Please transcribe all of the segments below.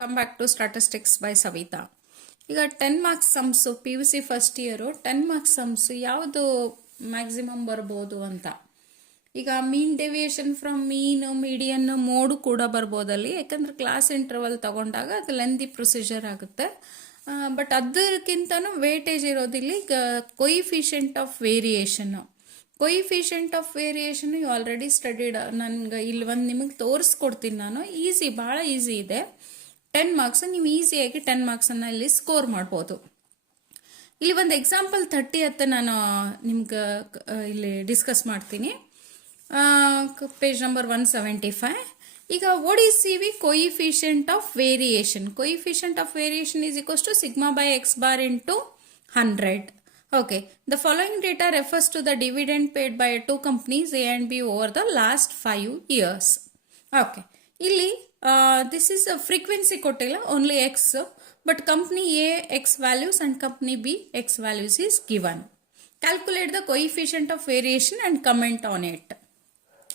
Come back to statistics by Savita. ಈಗ 10 marks sums P U C first year 10 marks sums ಯಾವುದು maximum ಬರ್ಬೋದು ಅಂತ. ಈಗ mean deviation from mean median mode ಕೂಡ ಬರ್ಬೋದಲ್ಲಿ, ಯಾಕಂದ್ರೆ ಕ್ಲಾಸ್ ಇಂಟರ್ವಲ್ ತಗೊಂಡಾಗ ಅದು ಲೆಂದಿ ಪ್ರೊಸೀಜರ್ ಆಗುತ್ತೆ. ಬಟ್ ಅದಕ್ಕಿಂತನೂ ವೇಟೇಜ್ ಇರೋದಿಲ್ಲ. ಈಗ coefficient of variation you already studied. ನನ್ಗೆ ಇಲ್ಲಿ ಒಂದು ನಿಮಗೆ ತೋರಿಸ್ಕೊಡ್ತೀನಿ ನಾನು. ಭಾಳ ಈಸಿ ಇದೆ. 10 ಮಾರ್ಕ್ಸ್ ನೀವು ಈಸಿಯಾಗಿ 10 ಮಾರ್ಕ್ಸನ್ನು ಇಲ್ಲಿ ಸ್ಕೋರ್ ಮಾಡ್ಬೋದು. ಇಲ್ಲಿ ಒಂದು ಎಕ್ಸಾಂಪಲ್ 30 ಅಂತ ನಾನು ನಿಮ್ಗೆ ಇಲ್ಲಿ ಡಿಸ್ಕಸ್ ಮಾಡ್ತೀನಿ. Page number 175. ಈಗ what is V coefficient of variation is equals to sigma by X bar into 100. Okay, the following data refers to the dividend paid by two companies A and B over the last 5 years. Okay, ಇಲ್ಲಿ this is a frequency ಕೊಟ್ಟಿಲ್ಲ, only X, but company A X values and company B X values is given. Calculate the coefficient of variation and comment on it.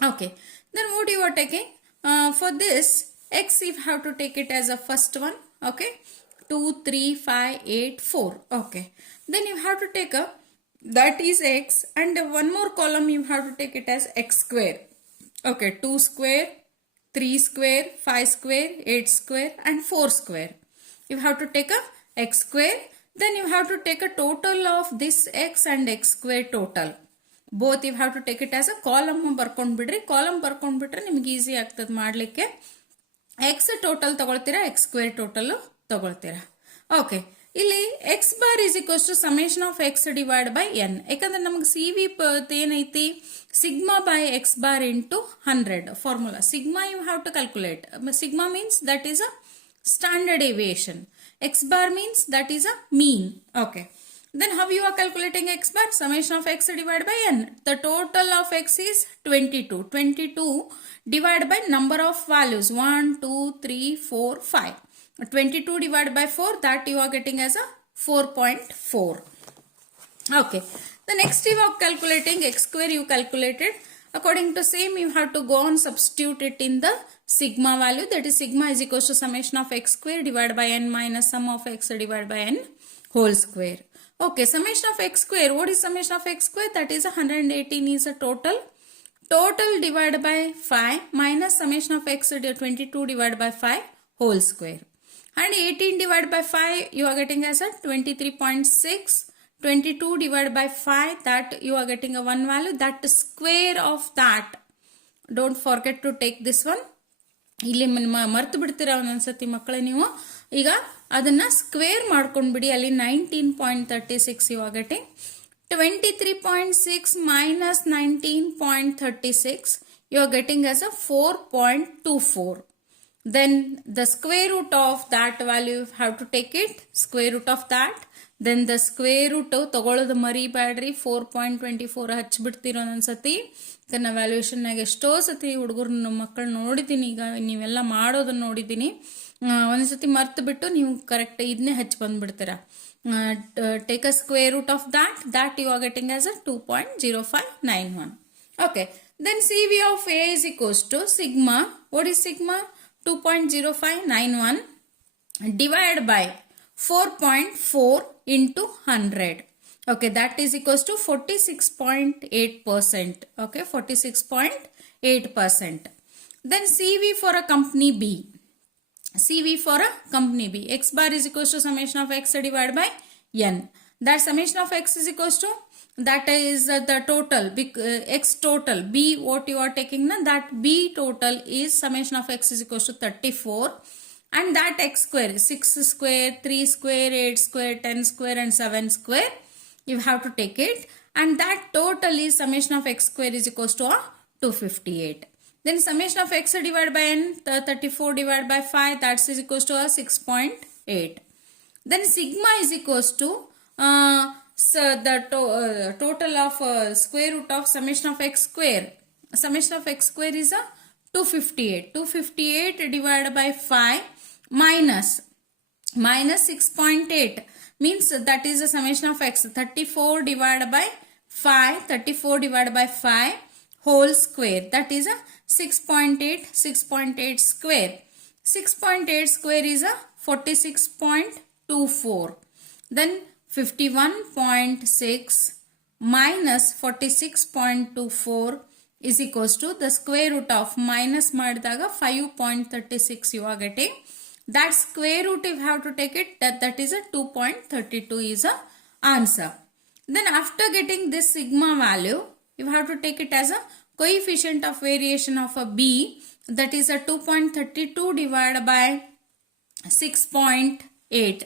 Okay, then what you are taking? For this X you have to take it as a first one. Okay, 2, 3, 5, 8, 4. Okay, then you have to take a that is X, and one more column you have to take it as X square. Okay, 2 square, 3 square, 5 square, 8 square and 4 square. You have to take a X square. Then you have to take a total of this X and X square total. Both you have to take it as a column ಬರ್ಕೊಂಡ್ಬಿಡ್ರಿ. Column ಬರ್ಕೊಂಡ್ಬಿಟ್ರೆ ನಿಮ್ಗೆ easy ಆಗ್ತದೆ ಮಾಡಲಿಕ್ಕೆ. X total ತಗೊಳ್ತೀರಾ, X square total ತಗೊಳ್ತೀರಾ. Okay, ಇಲ್ಲಿ X bar is equals to summation of X divide by N. ಯಾಕಂದ್ರೆ ನಮ್ಗೆ ಸಿ ವಿ ಏನೈತಿ, sigma by X bar into 100 formula. Sigma you have to calculate. Sigma means that is a standard deviation. X bar means that is a mean. Okay, then how you are calculating X bar? Summation of X divided by N. The total of X is 22 divided by number of values 1, 2, 3, 4, 5. 22 divided by 4, that you are getting as a 4.4. Okay, the next you are calculating X square. You calculated according to same, you have to go on substitute it in the sigma value. That is sigma is equals to summation of X square divided by N minus sum of X divided by N whole square. Okay, summation of X square. What is summation of X square? That is 118 is a total divided by 5 minus summation of X 22 divided by 5 whole square. And 18 divided by 5 you are getting as a 23.6. 22 divided by 5, that you are getting a one value. That square of that, don't forget to take this one. ಇಲ್ಲಿ ಮರ್ತು ಬಿಡ್ತೀರಾ ಒಂದೊಂದ್ಸತಿ ಮಕ್ಕಳೇ ನೀವು. ಈಗ ಅದನ್ನ ಸ್ಕ್ವೇರ್ ಮಾಡ್ಕೊಂಡ್ಬಿಡಿ. ಅಲ್ಲಿ 19.36 ಯು ಆರ್ ಗೆಟಿಂಗ್ 23.6 minus 19.36 you are getting as a 4.24. Then the square root of that value you have to take it, square root of that. Then the square root ತಗೊಳ್ಳೋದು ಮರಿಬೇಡ್ರಿ. 4.24 ಹಚ್ಚಿಬಿಡ್ತೀರ ಒಂದೊಂದ್ಸತಿ. ಇದನ್ನ ವ್ಯಾಲ್ಯೂಯೇಷನ್ನಾಗ ಎಷ್ಟೋ ಸತಿ ಹುಡುಗರು ಮಕ್ಕಳು ನೋಡಿದ್ದೀನಿ. ಈಗ ನೀವೆಲ್ಲ ಮಾಡೋದನ್ನ ನೋಡಿದ್ದೀನಿ. ಒಂದ್ಸತಿ ಮರ್ತು ಬಿಟ್ಟು ನೀವು ಕರೆಕ್ಟ್ ಇದನ್ನೇ ಹಚ್ಚಿ ಬಂದ್ಬಿಡ್ತೀರಾ. Take a square root of that you are getting as a 2.0591. Okay, then CV of A is equals to sigma. What is sigma? 2.0591 divided by 4.4 into 100. Okay, that is equals to 46.8%. Okay, 46.8%. Then CV for a company B. X bar is equals to summation of X divided by N. That summation of X is equals to, that is the total, X total. B, what you are taking now, that B total is summation of X is equals to 34. And that X square, 6 square, 3 square, 8 square, 10 square and 7 square. You have to take it. And that total is summation of X square is equals to 258. Then summation of X divided by N, 34 divided by 5, that is equals to 6.8. Then sigma is equals to the total of square root of summation of X square. Summation of X square is 258. 258 divided by 5 minus 6.8 means that is the summation of X. 34 divided by 5 whole square. That is a 6.8 square. 6.8 square is a 46.24. Then 51.6 minus 46.24 is equals to the square root of minus ಮಾಡಿದಾಗ 5.36 you are getting. That square root if you have to take it, that is a 2.32 is a answer. Then after getting this sigma value, you have to take it as a coefficient of variation of a b, that is a 2.32 divided by 6.8.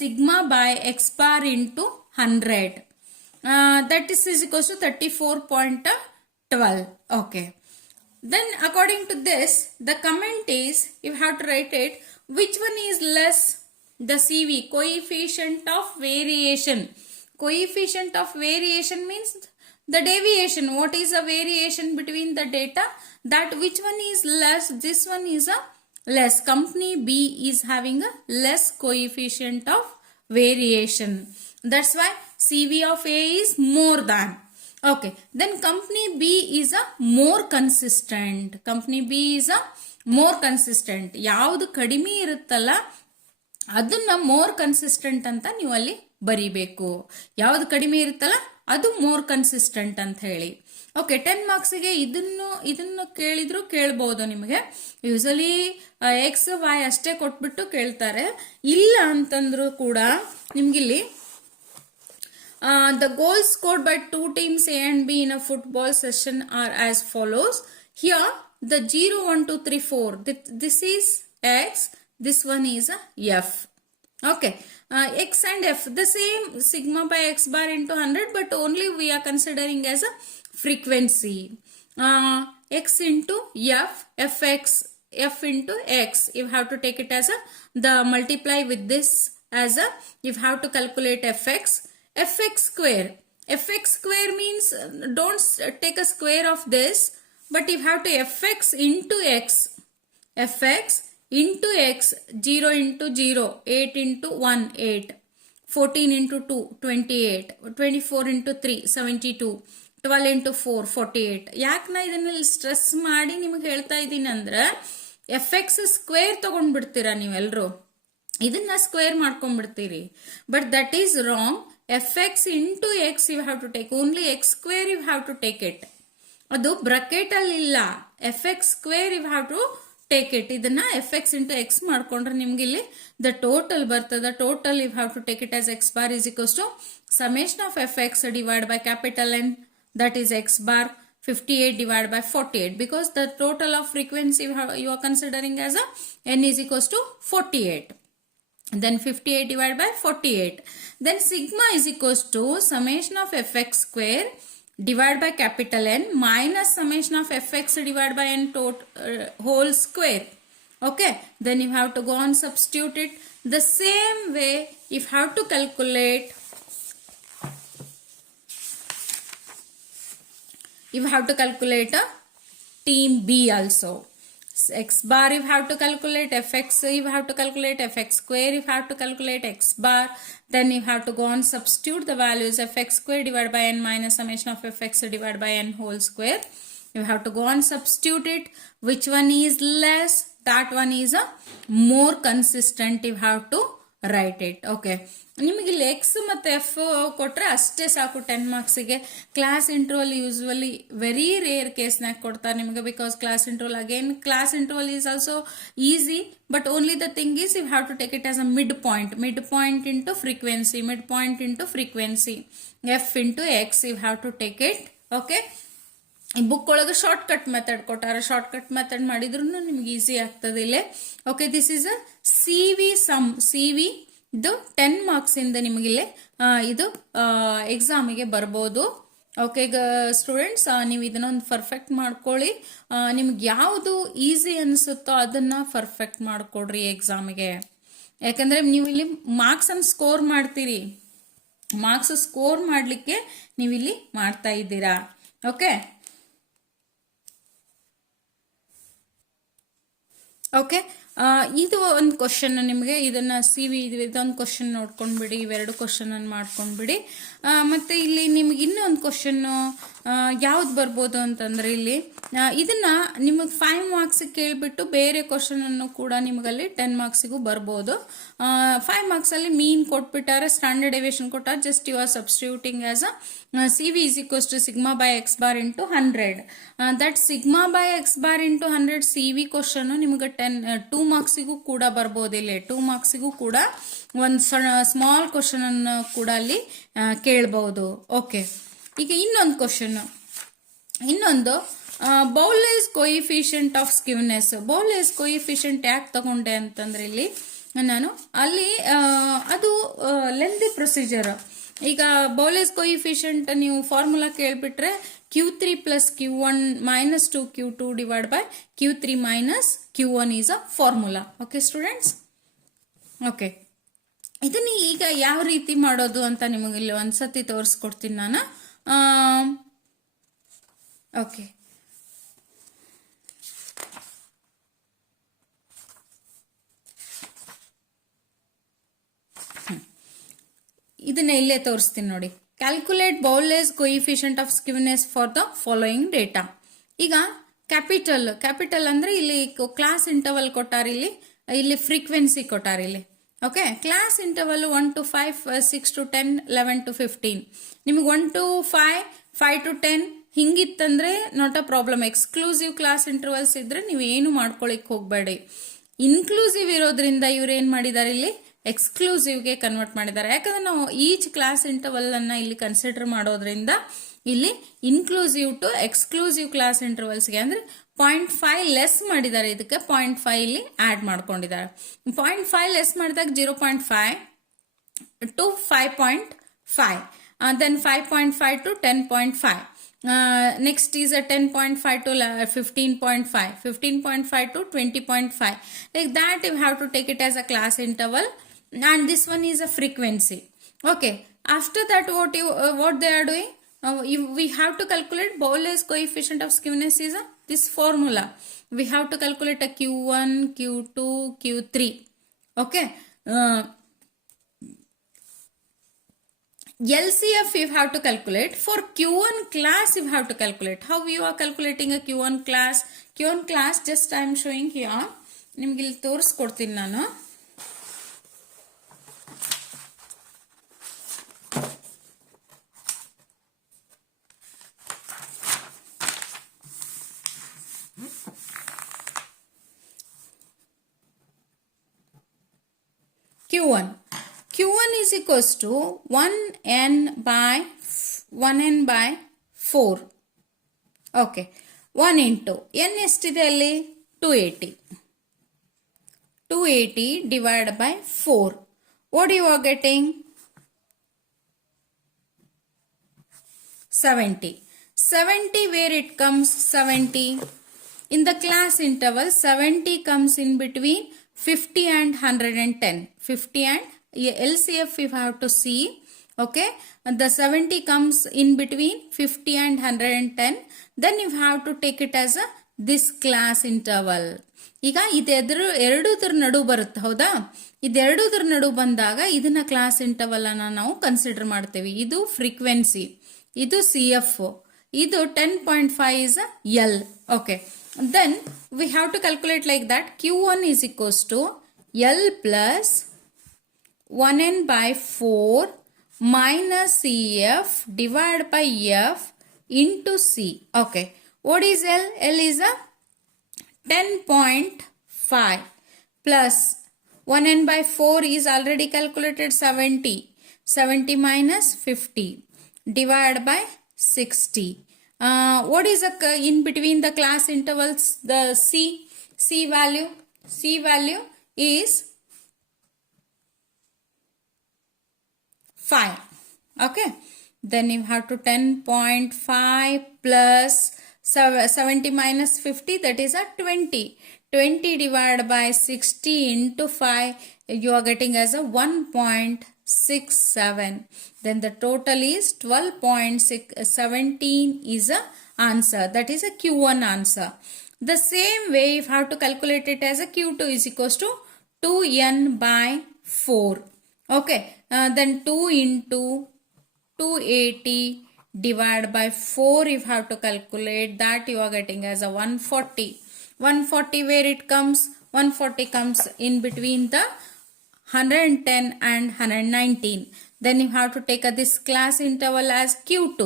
Sigma by x bar into 100. That is equals to 34.12. Okay. Then according to this, the comment is, you have to write it, which one is less? The CV, coefficient of variation. Coefficient of variation means the deviation. What is the variation between the data? That which one is less? This one is a less. Company B is having a less coefficient of variation. That's why CV of A is more than. Okay. Then company B is a more consistent. Company B is a more consistent. ಯಾವುದು ಕಡಿಮೆ ಇರುತ್ತಲ್ಲ ಅದನ್ನ more consistent ಅಂತ ನೀವು ಅಲ್ಲಿ ಬರಿಬೇಕು. ಯಾವ್ದು ಕಡಿಮೆ ಇರುತ್ತಲ್ಲ ಅದು ಮೋರ್ ಕನ್ಸಿಸ್ಟೆಂಟ್ ಅಂತ ಹೇಳಿ. ಓಕೆ, 10 ಮಾರ್ಕ್ಸ್ಗೆ ಇದನ್ನು ಕೇಳಿದ್ರು ಕೇಳ್ಬಹುದು ನಿಮಗೆ. ಯೂಸಲಿ ಎಕ್ಸ್ ವೈ ಅಷ್ಟೇ ಕೊಟ್ಬಿಟ್ಟು ಕೇಳ್ತಾರೆ. ಇಲ್ಲ ಅಂತಂದ್ರು ಕೂಡ ನಿಮ್ಗಿಲ್ಲಿ the goals scored by two teams A and B in a football session are as follows. Here the 0, 1, 2, 3, 4. This is X. This one is a F. Okay. X and F. The same sigma by X bar into 100, but only we are considering as a frequency. X into F. Fx. F into X. You have to take it as a, the multiply with this as a, you have to calculate Fx. Fx square. Fx square means don't take a square of this, but you have to Fx into X. Fx into X, 0 into 0, 8 into 1, 8, 14 into 2, 28, 24 into 3, 72, 12 into 4, 48. ಯಾಕೆ ನಾ ಇದನ್ನ ಸ್ಟ್ರೆಸ್ ಮಾಡಿ ನಿಮಗೆ ಹೇಳ್ತಾ ಇದ್ದೀನಿ ಅಂದ್ರೆ Fx square ತಗೊಂಡ್ಬಿಡ್ತೀರಾ ನೀವೆಲ್ಲರೂ, ಇದನ್ನ ಸ್ಕ್ವೇರ್ ಮಾಡ್ಕೊಂಡ್ಬಿಡ್ತೀರಿ. But that is wrong. Fx into X you have to take, only X square you have to take it. ಅದು ಬ್ರಾಕೆಟ್ ಅಲ್ಲಿ ಇಲ್ಲ. Fx square you have to take it. ಇದನ್ನ Fx into X ಮಾಡ್ಕೊಂಡ್ರೆ ನಿಮ್ಗೆ ಇಲ್ಲಿ the total ಬರ್ತದ. Total you have to take it as X bar is equals to summation of Fx divided by capital N, that is X bar 58 divided by 48, because the total of frequency you are considering as a N is equals to 48. Then 58 divided by 48. Then sigma is equals to summation of Fx square divided by capital N minus summation of Fx divided by N whole square. Okay. Then you have to go on substitute it. The same way if you have to calculate, you have to calculate a team B also. X bar you have to calculate, Fx you have to calculate, Fx square you have to calculate, X bar. Then you have to go on substitute the values Fx square divided by N minus summation of Fx divided by N whole square. You have to go on substitute it. Which one is less? That one is a more consistent. You have to write it. Okay. ನಿಮಗೆ ಇಲ್ಲಿ ಎಕ್ಸ್ ಮತ್ತು ಎಫ್ ಕೊಟ್ಟರೆ ಅಷ್ಟೇ ಸಾಕು 10 ಮಾರ್ಕ್ಸಿಗೆ. Class interval usually very rare ಕೇಸ್ನಾಗ ಕೊಡ್ತಾರೆ ನಿಮಗೆ, because class interval again class interval is also easy, but only the thing is you have to take it as a mid point into frequency, mid point into frequency, F into X you have to take it. Okay. ಈ book ಒಳಗೆ short cut method ಕೊಟ್ಟಾರ, short cut method ಮಾಡಿದ್ರು ನಿಮ್ಗೆ easy ಆಗ್ತದೆ ಇಲ್ಲೇ. Okay, this is a CV sum. CV ಇದು 10 ಮಾರ್ಕ್ಸ್ ಇಂದ ನಿಮಗಿಲ್ಲಿ ಇದು ಎಕ್ಸಾಮಿಗೆ ಬರ್ಬೋದು. ಓಕೆ ಸ್ಟೂಡೆಂಟ್ಸ್, ನೀವು ಇದನ್ನೊಂದು ಪರ್ಫೆಕ್ಟ್ ಮಾಡ್ಕೊಳ್ಳಿ. ನಿಮ್ಗೆ ಯಾವುದು ಈಸಿ ಅನಿಸುತ್ತೋ ಅದನ್ನ ಪರ್ಫೆಕ್ಟ್ ಮಾಡ್ಕೊಡ್ರಿ ಎಕ್ಸಾಮಿಗೆ. ಯಾಕಂದ್ರೆ ನೀವು ಇಲ್ಲಿ ಮಾರ್ಕ್ಸ್ ಅನ್ನು ಸ್ಕೋರ್ ಮಾಡ್ತೀರಿ, ಮಾರ್ಕ್ಸ್ ಸ್ಕೋರ್ ಮಾಡಲಿಕ್ಕೆ ನೀವಿಲ್ಲಿ ಮಾಡ್ತಾ ಇದ್ದೀರಾ. ಓಕೆ ಓಕೆ ಇದು ಒಂದು ಕ್ವಶನ್ ನಿಮಗೆ, ಇದನ್ನ CV ಇದೊಂದು ಕ್ವಶನ್ ನೋಡ್ಕೊಂಡ್ಬಿಡಿ, ಇವೆರಡು ಕ್ವಶನ್ ಅನ್ನು ಮಾಡ್ಕೊಂಡ್ಬಿಡಿ. ಮತ್ತೆ ಇಲ್ಲಿ ನಿಮ್ಗೆ ಇನ್ನೊಂದು ಕ್ವಶನ್ ಯಾವ್ದು ಬರ್ಬೋದು ಅಂತಂದ್ರೆ ಇಲ್ಲಿ ಇದನ್ನ ನಿಮಗೆ 5 ಮಾರ್ಕ್ಸ್ ಕೇಳ್ಬಿಟ್ಟು ಬೇರೆ ಕ್ವಶನ್ ಅನ್ನು ಕೂಡ ನಿಮಗಲ್ಲಿ 10 ಮಾರ್ಕ್ಸಿಗೂ ಬರ್ಬೋದು. 5 ಮಾರ್ಕ್ಸ್ ಅಲ್ಲಿ ಮೀನ್ ಕೊಟ್ಬಿಟ್ಟಾರೆ, ಸ್ಟ್ಯಾಂಡರ್ಡ್ ಡೆವಿಯೇಷನ್ ಕೊಟ್ಟಾರೆ, just you are substituting as a CV is equals to sigma by x bar into 100. That sigma by x bar into 100 CV question ನಿಮಗೆ 2 ಮಾರ್ಕ್ಸಿಗೂ ಕೂಡ ಬರ್ಬೋದು. ಇಲ್ಲಿ 2 ಮಾರ್ಕ್ಸಿಗೂ ಕೂಡ ಒಂದು ಸ್ಮಾಲ್ ಕ್ವಶನ್ ಅನ್ನು ಕೂಡ ಅಲ್ಲಿ ಕೇಳಬಹುದು. ಓಕೆ, ಈಗ ಇನ್ನೊಂದು ಕ್ವಶನ್, ಇನ್ನೊಂದು ಬೌಲೇಸ್ ಕೋಯಿಫಿಷಿಯಂಟ್ ಆಫ್ ಸ್ಕ್ಯೂನೆಸ್. ಬೌಲೇಸ್ ಕೋಯಿಫಿಷಿಯಂಟ್ ಯಾಕೆ ತಗೊಂಡೆ ಅಂತಂದ್ರೆ ಇಲ್ಲಿ ನಾನು ಅಲ್ಲಿ ಅದು ಲೆಂದಿ ಪ್ರೊಸೀಜರ್. ಈಗ ಬೌಲೇಸ್ ಕೋಯಿಫಿಷಿಯಂಟ್ ನೀವು ಫಾರ್ಮುಲಾ ಕೇಳ್ಬಿಟ್ರೆ Q3 plus Q1 minus 2Q2 divided by Q3 minus Q1 is a formula. Okay students? Okay. ಇದನ್ನ ಈಗ ಯಾವ ರೀತಿ ಮಾಡೋದು ಅಂತ ನಿಮಗೆ ಇಲ್ಲಿ ಒಂದ್ಸತಿ ತೋರಿಸ್ಕೊಡ್ತೀನಿ ನಾನು. ಓಕೆ, ಇದನ್ನ ಇಲ್ಲೇ ತೋರಿಸ್ತೀನಿ ನೋಡಿ. Calculate Bowley's coefficient of skewness for the following data. ಈಗ ಕ್ಯಾಪಿಟಲ್ ಅಂದ್ರೆ ಇಲ್ಲಿ ಕ್ಲಾಸ್ ಇಂಟರ್ವಲ್ ಕೊಟ್ಟಾರ, ಇಲ್ಲಿ ಫ್ರೀಕ್ವೆನ್ಸಿ ಕೊಟ್ಟಾರ ಇಲ್ಲಿ. ಓಕೆ, ಕ್ಲಾಸ್ ಇಂಟರ್ವಲ್ 1 to 5, 6 to 10, 11 to 15. ನಿಮಗೆ 1 to 5, 5 to 10 ಹಿಂಗಿತ್ತಂದ್ರೆ not a problem. Exclusive class intervals ಇದ್ರೆ ನೀವು ಏನು ಮಾಡ್ಕೊಳಿಕ್ ಹೋಗ್ಬೇಡಿ. ಇನ್ಕ್ಲೂಸಿವ್ ಇರೋದ್ರಿಂದ ಇವ್ರು ಏನ್ ಮಾಡಿದಾರೆ ಇಲ್ಲಿ ಎಕ್ಸ್ಕ್ಲೂಸಿವ್ಗೆ ಕನ್ವರ್ಟ್ ಮಾಡಿದ್ದಾರೆ. ಯಾಕಂದ್ರೆ ನಾವು ಈಚ್ ಕ್ಲಾಸ್ ಇಂಟರ್ವಲ್ ಅನ್ನ ಇಲ್ಲಿ ಕನ್ಸಿಡರ್ ಮಾಡೋದ್ರಿಂದ ಇಲ್ಲಿ ಇನ್ಕ್ಲೂಸಿವ್ ಟು ಎಕ್ಸ್ಕ್ಲೂಸಿವ್ ಕ್ಲಾಸ್ ಇಂಟರ್ವಲ್ಸ್ಗೆ ಅಂದ್ರೆ 0.5 ಲೆಸ್ ಮಾಡಿದ್ದಾರೆ. ಇದಕ್ಕೆ 0.5 ಇಲ್ಲಿ ಆಡ್ ಮಾಡ್ಕೊಂಡಿದ್ದಾರೆ. 0.5 ಲೆಸ್ ಮಾಡಿದಾಗ 0.5 to 5.5, then 5.5 to 10.5. Next is a 10.5 to 15.5, 15.5 to 20.5. Like that you have to take it as a class interval, and this one is a frequency. Okay, after that what they are doing, we have to calculate Bowley's coefficient of skewness is this formula. We have to calculate a Q1, Q2, Q3. Okay, LCF you have to calculate. For Q1 class you have to calculate. How you are calculating a Q1 class? Q1 class just I am showing here. ನಿಮಗೆ ಇಲ್ಲಿ ತೋರಿಸ್ಕೊಡ್ತೀನಿ ನಾನು. Q1 is equals to 1n by 4. Okay, 1 into n ಎಷ್ಟಿದೆ ಅಲ್ಲಿ 280 divided by 4. What you are getting? 70. Where it comes 70? In the class interval 70 comes in between 50 and 110. 50 and LCF you have to see. Okay, the 70 comes in between 50 and 110. Then you have to take it as a this class interval. ಈಗ ಎರಡೂದ್ರ ನಡು ಬರುತ್ತೆ, ಹೌದಾ? ಇದೆರಡೂದ್ರ ನಡು ಬಂದಾಗ ಇದನ್ನ class interval ಅನ್ನ ನಾವು ಕನ್ಸಿಡರ್ ಮಾಡ್ತೇವೆ. ಇದು ಫ್ರೀಕ್ವೆನ್ಸಿ, ಇದು CF, ಇದು 10.5 is L. Okay, then we have to calculate like that. Q1 is equals to L plus 1n by 4 minus CF divided by F into C. Okay, what is L? L is a 10.5 plus 1n by 4 is already calculated 70. 70 minus 50 divided by 60. What is in between the class intervals? The C value is 5. Okay, then you have to 10.5 plus 70 minus 50, that is a 20. 20 divided by 60 into 5, you are getting as a 1.67. Then the total is 12.17 is a answer. That is a Q1 answer. The same way you have to calculate it as a Q2 is equals to 2n by 4. Okay, then 2 into 280 divide by 4 you have to calculate, that you are getting as a 140. 140 where it comes? 140 comes in between the 110 and 119. Then you have to take this class interval as Q2.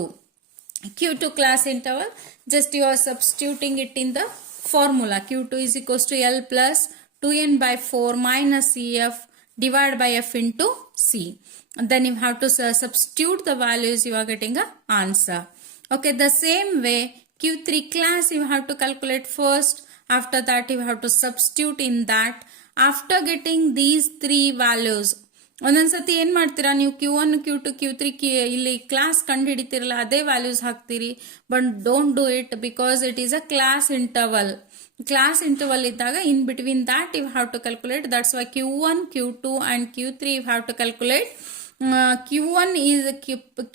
Q2 class interval, just you are substituting it in the formula. Q2 is equals to L plus 2n by 4 minus CF divided by F into C. And then you have to substitute the values, you are getting a answer. Okay, the same way Q3 class you have to calculate first. After that you have to substitute in that. After getting these three values, ಒಂದೊಂದ್ಸತಿ ಏನು ಮಾಡ್ತೀರಾ ನೀವು Q1 Q2 Q3 ಇಲ್ಲಿ ಕ್ಲಾಸ್ ಕಂಡು ಹಿಡಿತೀರಲ್ಲ ಅದೇ values ಹಾಕ್ತೀರಿ. But don't do it because it is a class interval. Class interval ಇದ್ದಾಗ in between that you have to calculate. That's why Q1 Q2 and Q3 you have to calculate. Q1 is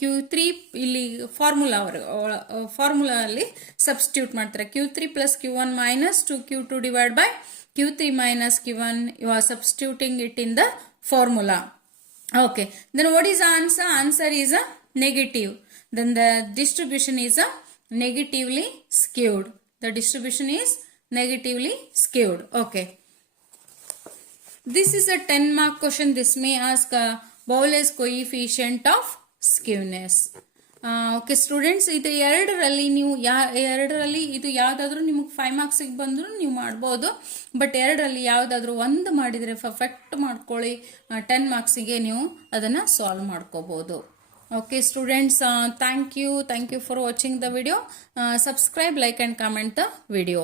Q3 ಇಲ್ಲಿ ಫಾರ್ಮುಲಾ ಅಲ್ಲಿ ಸಬ್ಸ್ಟಿಟ್ಯೂಟ್ ಮಾಡ್ತಾರೆ. Q3 plus Q1 minus 2Q2 divided by Q3 minus Q1, you are substituting it in the formula. Okay, then what is the answer? Answer is a negative. Then the distribution is a negatively skewed. The distribution is negatively skewed. Okay, this is a 10-mark question. This may ask Bowley's coefficient of skewness. Okay students, ಇದು ಎರಡರಲ್ಲಿ ನೀವು ಎರಡರಲ್ಲಿ ಇದು ಯಾವುದಾದ್ರೂ ನಿಮಗೆ 5 ಮಾರ್ಕ್ಸಿಗೆ ಬಂದರೂ ನೀವು ಮಾಡ್ಬೋದು. ಬಟ್ ಎರಡರಲ್ಲಿ ಯಾವುದಾದ್ರೂ ಒಂದು ಮಾಡಿದರೆ ಪರ್ಫೆಕ್ಟ್ ಮಾಡ್ಕೊಳ್ಳಿ, 10 ಮಾರ್ಕ್ಸಿಗೆ ನೀವು ಅದನ್ನು ಸಾಲ್ವ್ ಮಾಡ್ಕೋಬೋದು. Okay students, thank you for watching the video. Subscribe, like and comment the video.